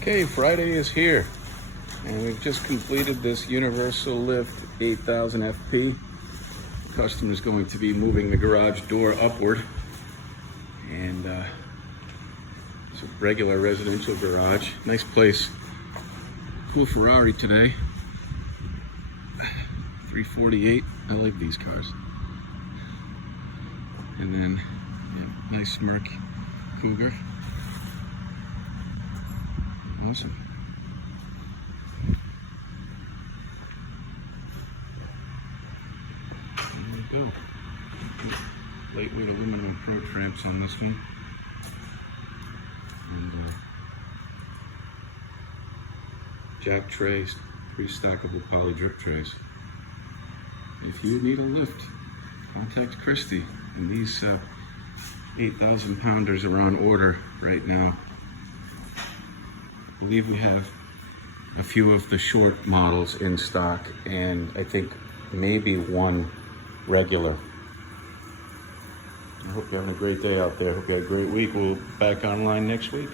Okay, Friday is here, and we've just completed this UNIVERSALIFT 8000 FP. The customer is going to be moving the garage door upward, and it's a regular residential garage. Nice place. Cool Ferrari today. 348. I like these cars. And then nice Merc Cougar. Awesome. There we go. Lightweight aluminum approach ramps on this one. And jack trays, 3 stackable poly drip trays. If you need a lift, contact Christy. And these 8,000 pounders are on order right now. I believe we have a few of the short models in stock, and I think maybe one regular. I hope you're having a great day out there. Hope you had a great week. We'll be back online next week.